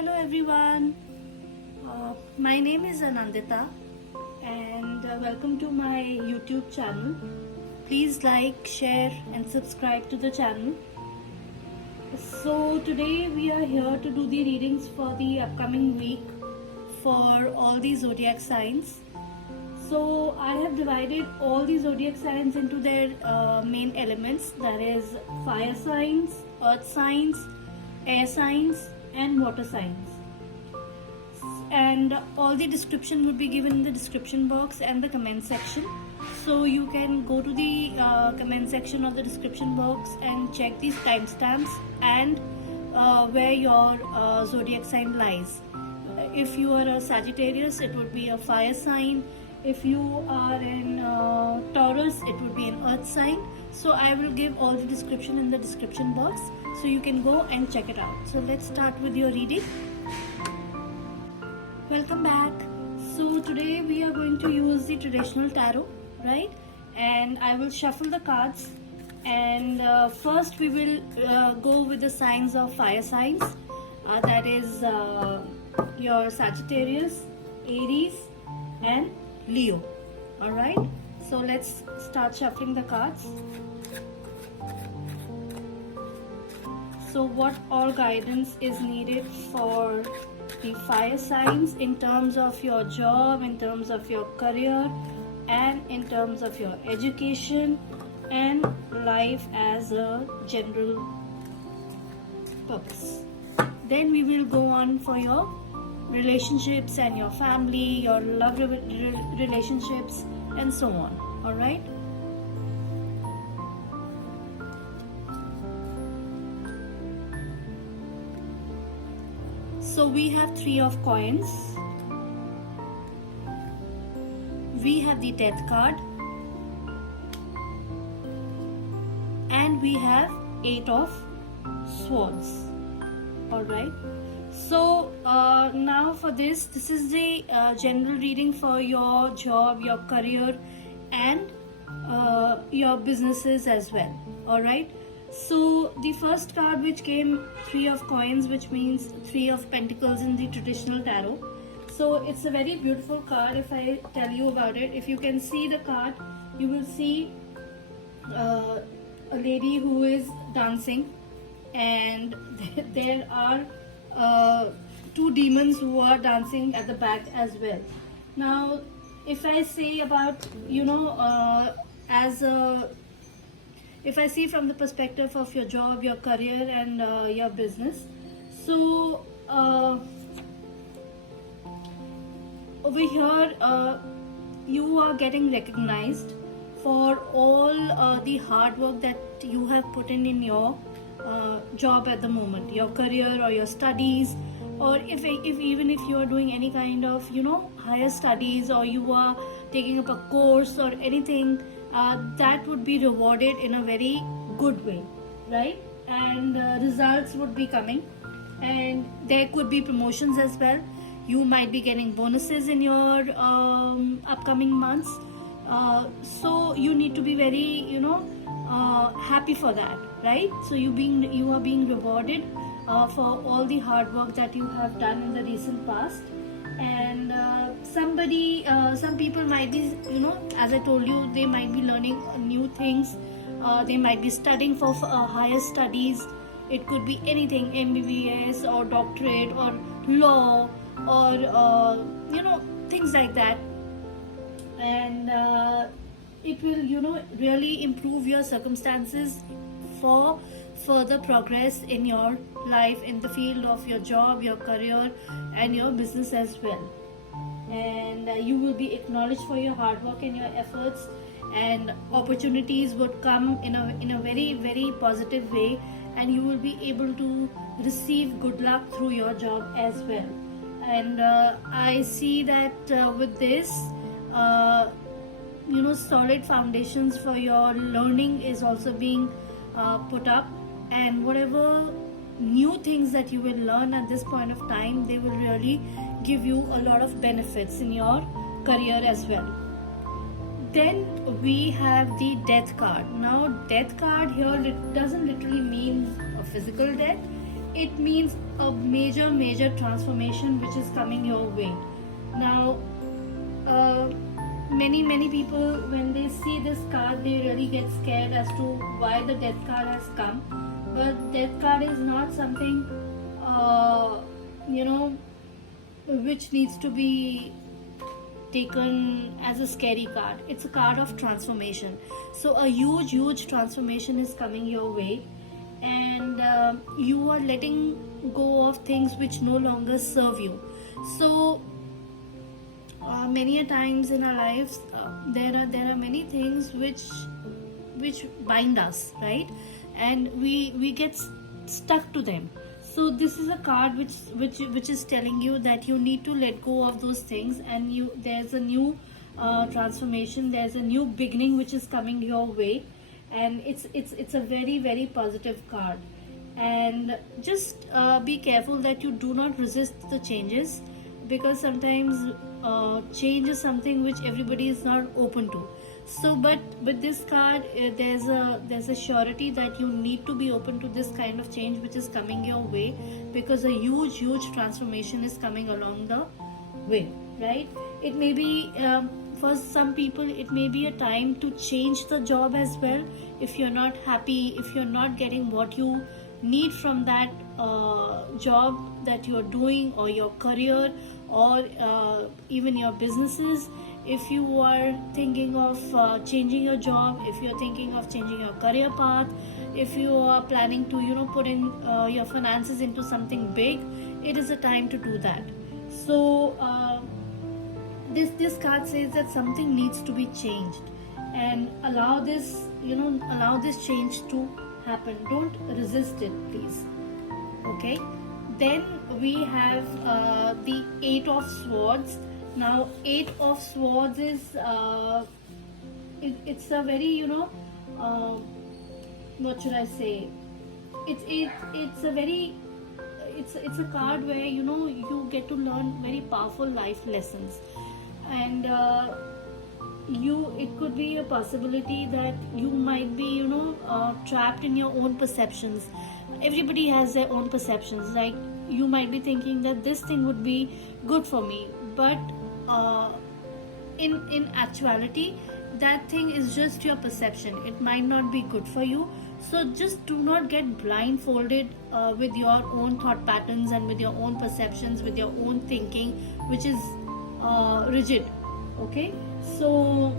Hello everyone, my name is Anandita and welcome to my YouTube channel. Please like, share and subscribe to the channel. So today we are here to do the readings for the upcoming week for all the zodiac signs. So I have divided all the zodiac signs into their main elements, that is fire signs, earth signs, air signs and water signs. And all the description would be given in the description box and the comment section. So you can go to the comment section of the description box and check these timestamps and where your zodiac sign lies. If you are a Sagittarius, it would be a fire sign. If you are in Taurus, it would be an earth sign. So I will give all the description in the description box, so you can go and check it out. So let's start with your reading. Welcome back. So today we are going to use the traditional tarot, right? And I will shuffle the cards. And first we will go with the signs of fire signs. That is your Sagittarius, Aries and Leo. Alright, so let's start shuffling the cards. So what all guidance is needed for the fire signs in terms of your job, in terms of your career and in terms of your education and life as a general purpose. Then we will go on for your relationships and your family, your love relationships and so on. Alright, so we have 3 of coins, we have the death card and we have 8 of swords. Alright, so now for this is the general reading for your job, your career and your businesses as well. Alright, so the first card which came, 3 of coins, which means 3 of pentacles in the traditional tarot. So it's a very beautiful card. If I tell you about it, if you can see the card, you will see a lady who is dancing and there are 2 demons who are dancing at the back as well. Now if I say about, if I see from the perspective of your job, your career and your business, so over here you are getting recognized for all the hard work that you have put in your job at the moment, your career or your studies, or if even if you are doing any kind of higher studies or you are taking up a course or anything, that would be rewarded in a very good way, right? And results would be coming and there could be promotions as well. You might be getting bonuses in your upcoming months, so you need to be very happy for that, right? So you are being rewarded for all the hard work that you have done in the recent past. And some people might be, as I told you, they might be learning new things. They might be studying for higher studies. It could be anything, MBBS or doctorate or law or things like that. And it will really improve your circumstances for further progress in your life, in the field of your job, your career and your business as well. And you will be acknowledged for your hard work and your efforts, and opportunities would come in a very, very positive way, and you will be able to receive good luck through your job as well. And I see that with this solid foundations for your learning is also being put up, and whatever new things that you will learn at this point of time, they will really give you a lot of benefits in your career as well. Then we have the death card. Now death card here doesn't literally mean a physical death. it means a major transformation which is coming your way. Now, many people, when they see this card, they really get scared as to why the death card has come. But death card is not something you know, which needs to be taken as a scary card. It's a card of transformation. So a huge transformation is coming your way, and you are letting go of things which no longer serve you. So many a times in our lives, there are many things which bind us, right? And we get stuck to them. So this is a card which is telling you that you need to let go of those things, and there's a new transformation, there's a new beginning which is coming your way, and it's a very positive card. And just be careful that you do not resist the changes, because sometimes change is something which everybody is not open to. So but with this card, there's a surety that you need to be open to this kind of change which is coming your way, because a huge transformation is coming along the way, right? It may be, for some people, it may be a time to change the job as well. If you're not happy, if you're not getting what you need from that job that you're doing, or your career, or even your businesses, if you are thinking of changing your job, if you're thinking of changing your career path, if you are planning to put in your finances into something big, it is a time to do that. So this card says that something needs to be changed, and allow this change to happen. Don't resist it, please. Okay, then we have the Eight of Swords. Now, Eight of Swords is it's a very what should I say? It's a very it's a card where you get to learn very powerful life lessons, and it could be a possibility that you might be trapped in your own perceptions. Everybody has their own perceptions. Like, you might be thinking that this thing would be good for me, but in actuality, that thing is just your perception. It might not be good for you. So just do not get blindfolded with your own thought patterns and with your own perceptions, with your own thinking, which is rigid. Okay, so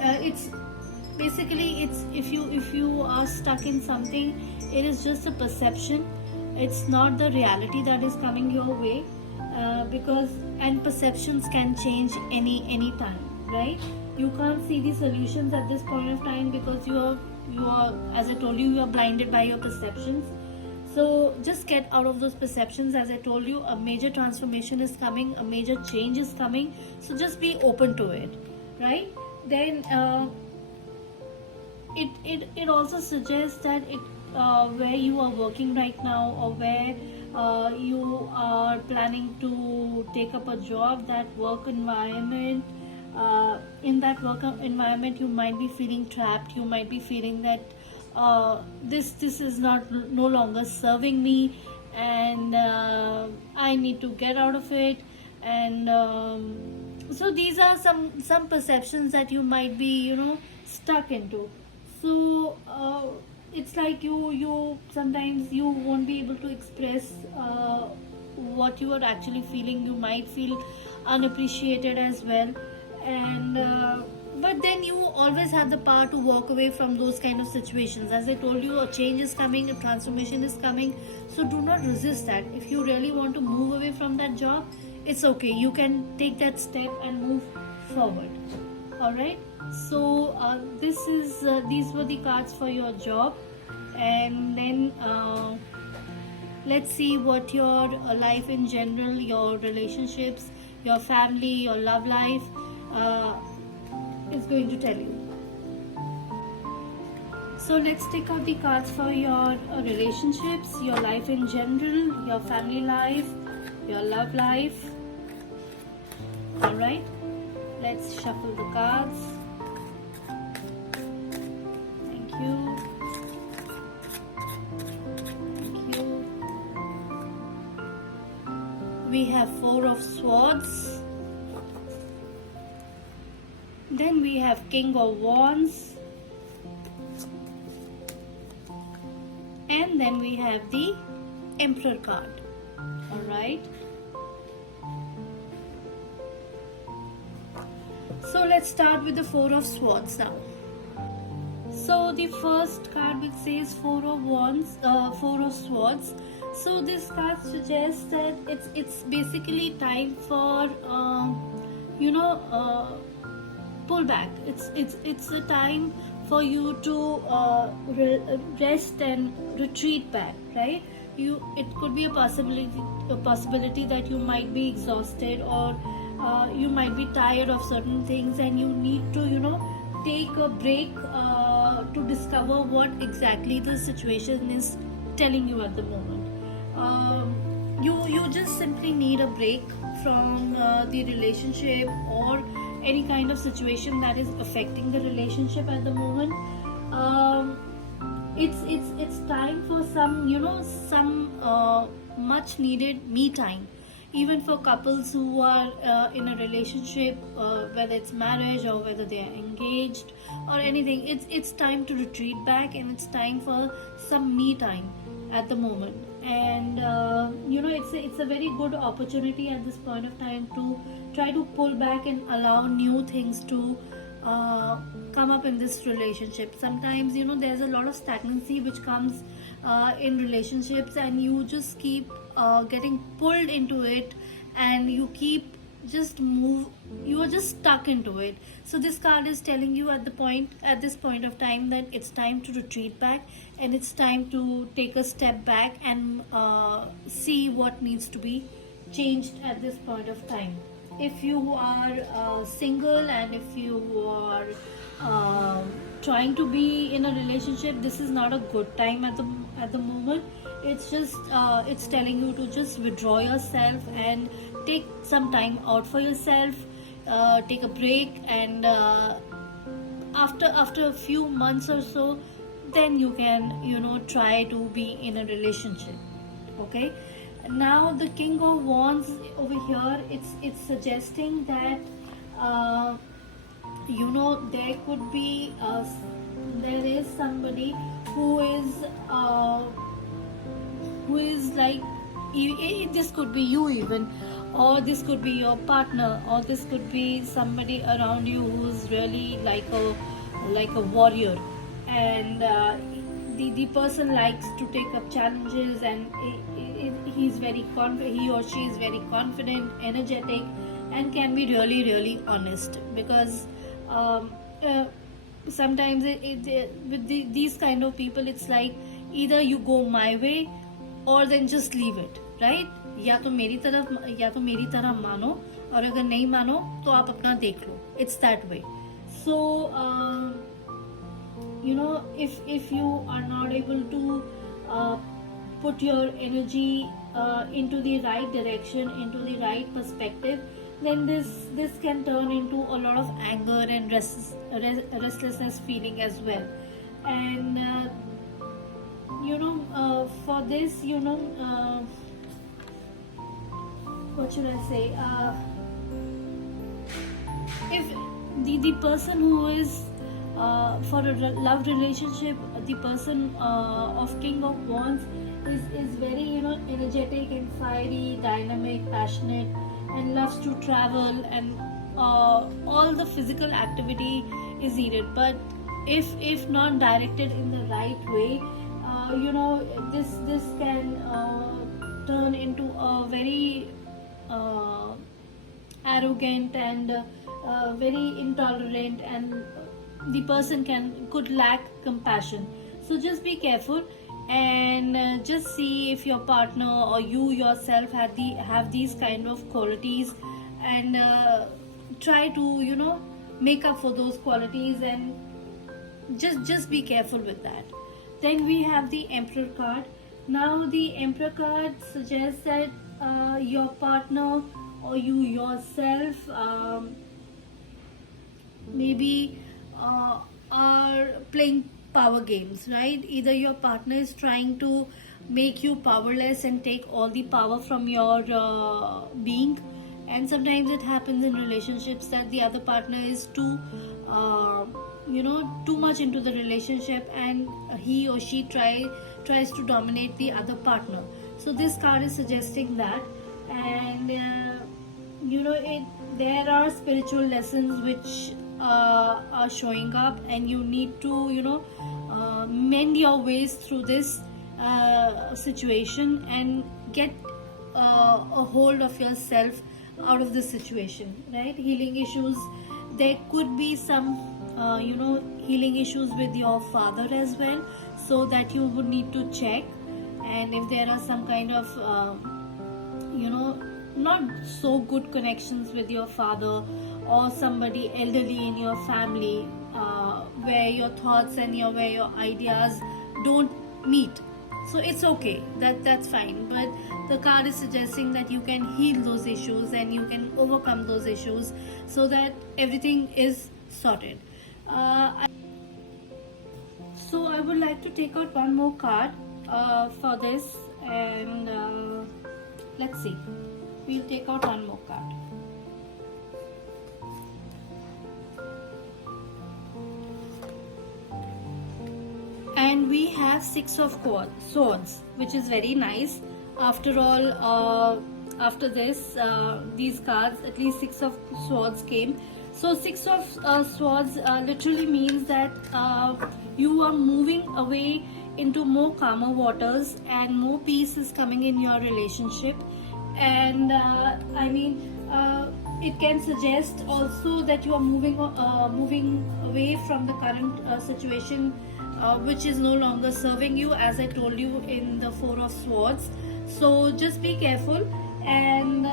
it's basically, it's if you are stuck in something, it is just a perception. It's not the reality that is coming your way, because perceptions can change any time, right? You can't see the solutions at this point of time, because you are, as I told you are blinded by your perceptions. So just get out of those perceptions. As I told you, a major transformation is coming, a major change is coming, so just be open to it, right? Then it also suggests that where you are working right now, or where you are planning to take up a job, that work environment, in that work environment, you might be feeling trapped. You might be feeling that this is no longer serving me, and I need to get out of it. And so these are some perceptions that you might be stuck into. So it's like you sometimes you won't be able to express what you are actually feeling. You might feel unappreciated as well, and but then you always have the power to walk away from those kind of situations. As I told you, a change is coming, a transformation is coming, so do not resist that. If you really want to move away from that job, it's okay. You can take that step and move forward. All right, so these were the cards for your job. And then let's see what your life in general, your relationships, your family, your love life is going to tell you. So let's take out the cards for your relationships, your life in general, your family life, your love life. Alright, let's shuffle the cards. Thank you. Thank you. we have Four of Swords, then we have King of Wands, and then we have the Emperor card. Alright, so let's start with the Four of Swords now. So the first card which says Four of Wands, Four of Swords. So this card suggests that it's basically time for pull back. It's a time for you to rest and retreat back, right? It could be a possibility that you might be exhausted, or you might be tired of certain things, and you need to take a break to discover what exactly the situation is telling you at the moment. You just simply need a break from the relationship or any kind of situation that is affecting the relationship at the moment. It's time for some much needed me time, even for couples who are in a relationship, whether it's marriage or whether they are engaged or anything. It's time to retreat back, and it's time for some me time at the moment. And it's a very good opportunity at this point of time to try to pull back and allow new things to come up in this relationship. Sometimes there's a lot of stagnancy which comes in relationships, and you just keep getting pulled into it, and you are just stuck into it. So this card is telling you at this point of time that it's time to retreat back, and it's time to take a step back and see what needs to be changed at this point of time. If you are single, and if you are trying to be in a relationship, this is not a good time at the moment. It's just it's telling you to just withdraw yourself and take some time out for yourself, take a break, and after a few months or so, then you can try to be in a relationship. Okay, now the King of Wands over here, it's suggesting that there could be there is somebody who is like, this could be you even, or this could be your partner, or this could be somebody around you who's really like a warrior, and the person likes to take up challenges, and he or she is very confident, energetic, and can be really, really honest, because sometimes with these kind of people, it's like either you go my way or then just leave it, right? या तो मेरी तरह मानो, और अगर नहीं मानो तो आप अपना देख लो. It's that way. So if you are not able to put your energy into the right direction, into the right perspective, then this can turn into a lot of anger and restlessness feeling as well. And for this, what should I say, if the person who is for a love relationship, the person of King of Wands is very energetic and fiery, dynamic, passionate, and loves to travel, and all the physical activity is needed. But if not directed in the right way, this can turn into a very arrogant and very intolerant, and the person could lack compassion. So just be careful, and just see if your partner or you yourself have these kind of qualities, and try to make up for those qualities, and just be careful with that. Then we have the Emperor card. Now the Emperor card suggests that your partner or you yourself maybe are playing power games, right? Either your partner is trying to make you powerless and take all the power from your being. And sometimes it happens in relationships that the other partner is too too much into the relationship, and he or she tries to dominate the other partner. So this card is suggesting that. And there are spiritual lessons which are showing up, and you need to mend your ways through this situation and get a hold of yourself out of this situation, right? Healing issues, there could be some healing issues with your father as well, so that you would need to check. And if there are some kind of not so good connections with your father or somebody elderly in your family, where your thoughts and where your ideas don't meet, so it's okay, that's fine. But the card is suggesting that you can heal those issues and you can overcome those issues so that everything is sorted. So I would like to take out one more card for this, and let's see. We'll take out one more card. And we have Six of Swords, which is very nice. After all, after this, these cards, at least Six of Swords came. So Six of Swords literally means that you are moving away into more calmer waters, and more peace is coming in your relationship. And it can suggest also that you are moving away from the current situation, which is no longer serving you, as I told you in the Four of Swords. So just be careful. And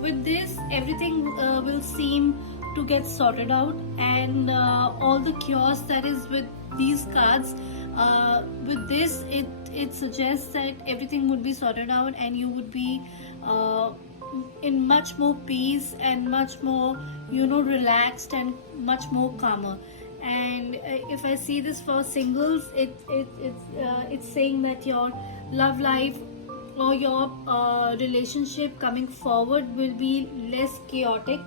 with this, everything will seem to get sorted out, and all the chaos that is with these cards, with this, it suggests that everything would be sorted out, and you would be in much more peace and much more relaxed and much more calmer. And if I see this for singles, it's saying that your love life or your relationship coming forward will be less chaotic.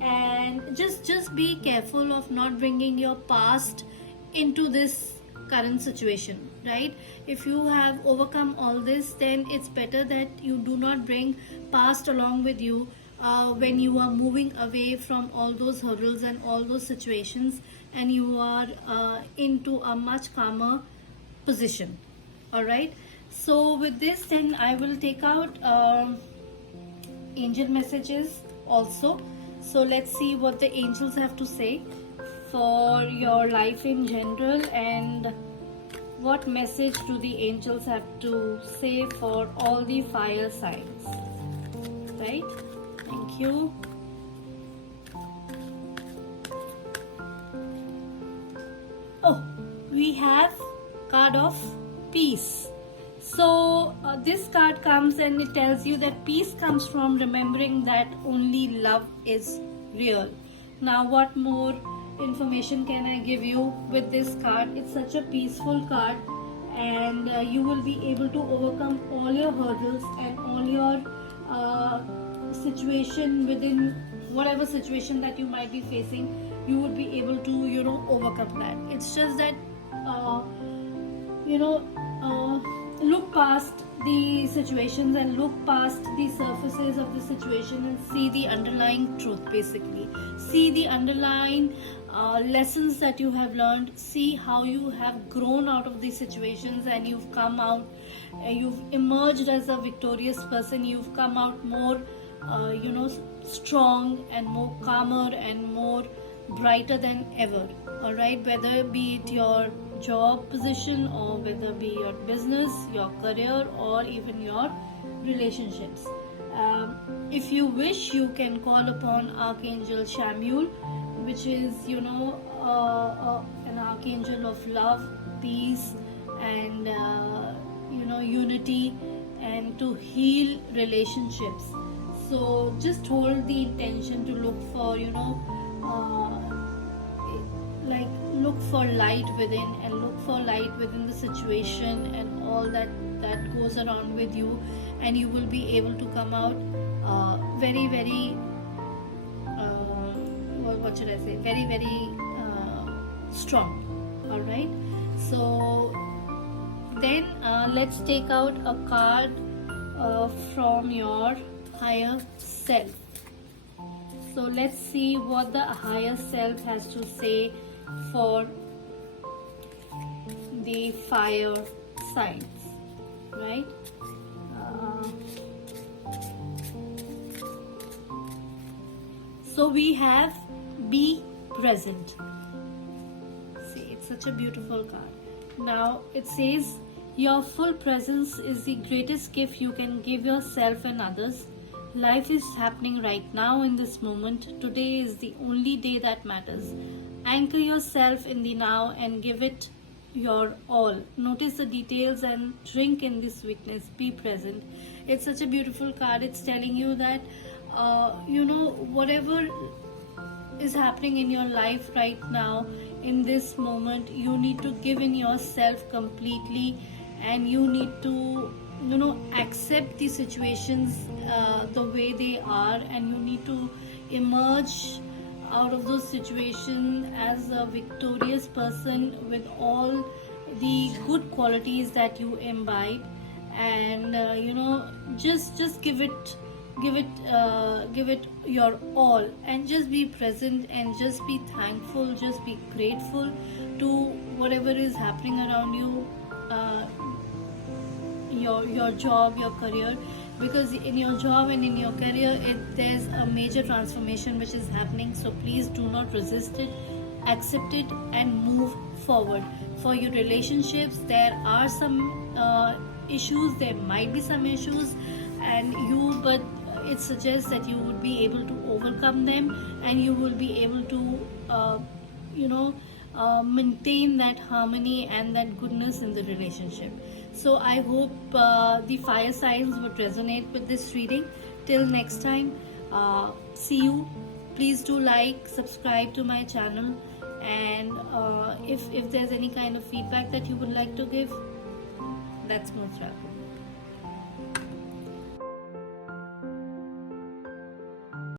And just be careful of not bringing your past into this current situation, right? If you have overcome all this, then it's better that you do not bring past along with you when you are moving away from all those hurdles and all those situations, and you are into a much calmer position. All right, so with this, then I will take out angel messages also. So let's see what the angels have to say for your life in general, and what message do the angels have to say for all the fire signs, right? Thank you. Oh, we have card of peace. So this card comes and it tells you that peace comes from remembering that only love is real. Now what more information can I give you with this card? It's such a peaceful card, and you will be able to overcome all your hurdles and all your situation within whatever situation that you might be facing. You would be able to overcome that. It's just that look past the situations and look past the surfaces of the situation and see the underlying truth. Basically, see the underlying lessons that you have learned. See how you have grown out of these situations, and you've come out, you've emerged as a victorious person. You've come out more strong and more calmer and more brighter than ever. All right, whether be it your job position, or whether be your business, your career, or even your relationships. If you wish, you can call upon Archangel Chamuel, which is an archangel of love, peace, and unity, and to heal relationships. So just hold the intention to look for look for light within, and look for light within the situation and all that goes around with you, and you will be able to come out very very what should I say, very very strong. All right, so then let's take out a card from your higher self. So let's see what the higher self has to say for the fire signs, right? So we have be present. See, it's such a beautiful card. Now it says your full presence is the greatest gift you can give yourself and others. Life is happening right now in this moment. Today is the only day that matters. Anchor yourself in the now and give it your all. Notice the details and drink in this sweetness. Be present. It's such a beautiful card. It's telling you that whatever is happening in your life right now, in this moment, you need to give in yourself completely, and you need to accept the situations the way they are, and you need to emerge out of those situations as a victorious person with all the good qualities that you imbibe. And just give it your all, and just be present, and just be thankful, just be grateful to whatever is happening around you, your job, your career, because in your job and in your career there's a major transformation which is happening. So please do not resist it, accept it and move forward. For your relationships, there are some issues, there might be some issues, but it suggests that you would be able to overcome them, and you will be able to maintain that harmony and that goodness in the relationship. So I hope the fire signs would resonate with this reading. Till next time, see you. Please do like, subscribe to my channel, and if there's any kind of feedback that you would like to give, that's more travel.